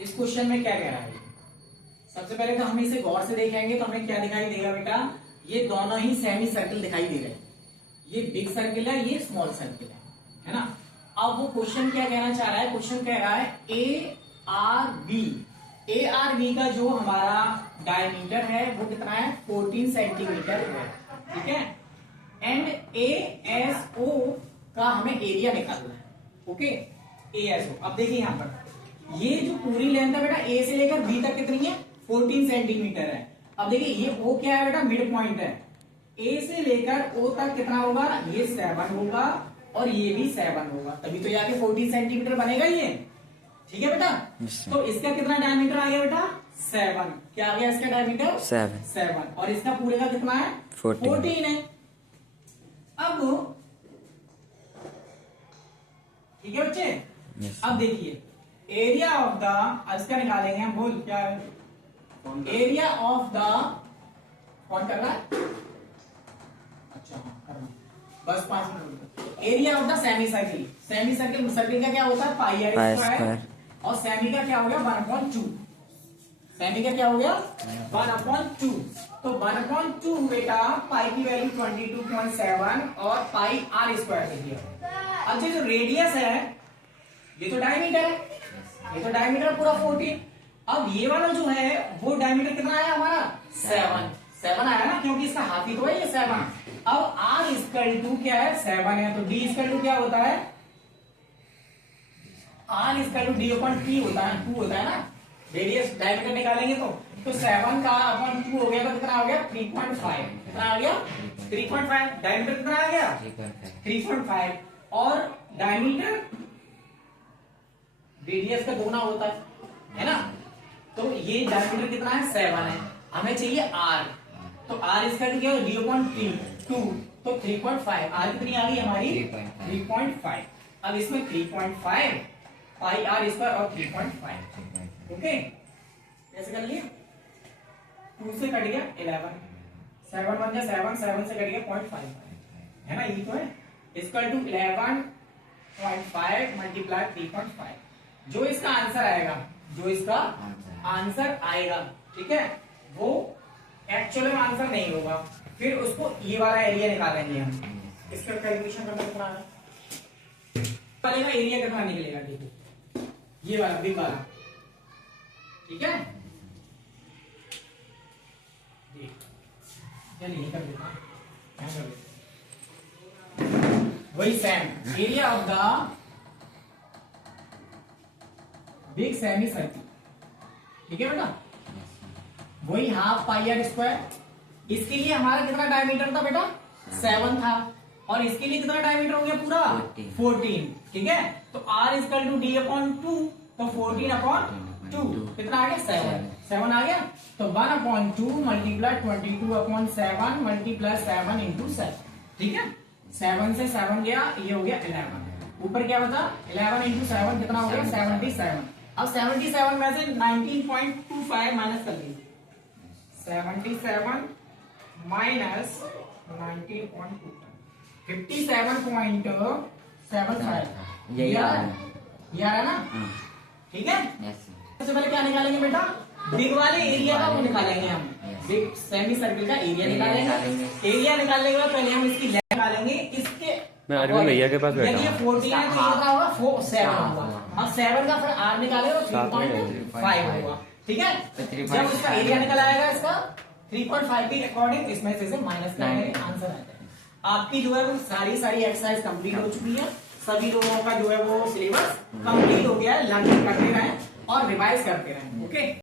इस क्वेश्चन में क्या कह रहा है। सबसे पहले तो हम इसे गौर से देखेंगे तो हमें क्या दिखाई देगा बेटा, ये दोनों ही सेमी सर्कल दिखाई दे रहे हैं। ये बिग सर्कल है, ये स्मॉल सर्कल है ना। अब वो क्वेश्चन क्या कहना चाह रहा है, क्वेश्चन कह रहा है ए आर बी का जो हमारा डायमीटर है वो कितना है 14 सेंटीमीटर है, ठीक है। एंड ए एस ओ का हमें एरिया निकालना है, ओके। ए एस ओ, अब देखिए यहां पर ये जो पूरी लेंथ है बेटा ए से लेकर बी तक कितनी है 14 सेंटीमीटर है। अब देखिए ये ओ क्या है बेटा, मिड पॉइंट है। ए से लेकर ओ तक कितना होगा, ये 7 होगा और ये भी 7 होगा, तभी तो यहाँ के 14 सेंटीमीटर बनेगा ये, ठीक है बेटा। तो इसका कितना डायमीटर आ गया बेटा 7, क्या आ गया इसका डायमीटर 7 और इसका पूरे का कितना है 14 है। अब ठीक है बच्चे, अब देखिए एरिया ऑफ द, इसका निकालेंगे हम, बोल क्या है एरिया ऑफ द, कौन कर रहा है, अच्छा हाँ करना, बस 5 minute. Area of the semi circle, semi circle, circle का क्या होता है पाई आर स्क्वायर और सेमी का क्या हो गया 1/2, सेमी का क्या हो गया 1/2। तो 1/2 बेटा पाई की वैल्यू 22.7 और पाई आर स्क्वायर कर दिया। अब जो रेडियस है ये तो डायमीटर है, ये तो डायमीटर पूरा 14। अब ये वाला जो है वो डायमीटर कितना आया हमारा 7 आया ना, क्योंकि इसका हाफ ही तो है ये 7। अब आर इक्वल टू क्या है 7 है, तो डी इक्वल टू क्या होता है, r equal to d upon t होता है, 2 होता है ना। रेडियस डायमीटर निकालेंगे तो 7 का अपॉन 2 हो गया तो कितना हो गया 3.5, कितना आ गया 3.5। डायमीटर कितना आ गया 3.5 और डायमीटर रेडियस का 2 होता है ना। तो ये डायमीटर कितना है 7 है, हमें चाहिए आर, तो आर इसका क्या है 0.2, तो 3.5, आर कितनी आ गई हमारी 3.5। अब इसमें 3.5 पाई आर स्क्वायर और 3.5, ओके। कैसे कर लिया, 2 से कट गया 11, 7 बन गया 7, 7 से कट गया 0.5 है ना, ये तो है इक्वल टू 11.5 मल्टीप्लाई 3.5। जो इसका आंसर आएगा, जो इसका आंसर आएगा, ठीक है, वो एक्चुअल में आंसर नहीं होगा, फिर उसको ये वाला एरिया निकालेंगे हम। इसका कैलकुलेशन करना कितना है, एरिया कितना निकलेगा, ठीक है, ये वाला बिग वाला, ठीक है। चलिए कर देता हूं, वही same area of the big semi circle, ठीक है बेटा, वही हाफ पाई आर स्क्वायर। इसके लिए हमारा कितना डायमीटर था बेटा 7 था और इसके लिए कितना डायमीटर हो गया पूरा 14, ठीक है। तो r equal to d upon 2, तो 14/2 कितना आ गया 7 आ गया। तो 1/2 मल्टीप्लाई 22/7 मल्टीप्लाई 7 इंटू 7, ठीक है। 7 से 7 गया, ये हो गया 11, ऊपर क्या बता 11 इंटू 7 कितना हो गया 77। अब 77 में से 19.25 माइनस कर लीजिए, 77 माइनस 19.25 57.75 ये आ रहा है ना, ठीक है। सबसे पहले क्या निकालेंगे बेटा बिग वाले एरिया का वो निकालेंगे हम, बिग सेमी सर्किल का एरिया निकालेंगे। एरिया निकालने के बाद पहले हम इसकी लेंथ निकालेंगे, इसके भैया के पास यदि ये 14 है तो ये कितना होगा 7 होगा। अब 7 का फिर आर निकालेगा तो 3.5 होगा, ठीक है। जब उसका एरिया निकल आएगा इसका 3.5 के अकॉर्डिंग इसमें से माइनस करेंगे, आंसर आ जाएगा। आपकी जो है वो सारी एक्सरसाइज कंप्लीट हो चुकी है, सभी लोगों का जो है वो सिलेबस कंप्लीट हो गया है। लर्निंग करते रहें और रिवाइज करते रहें, ओके।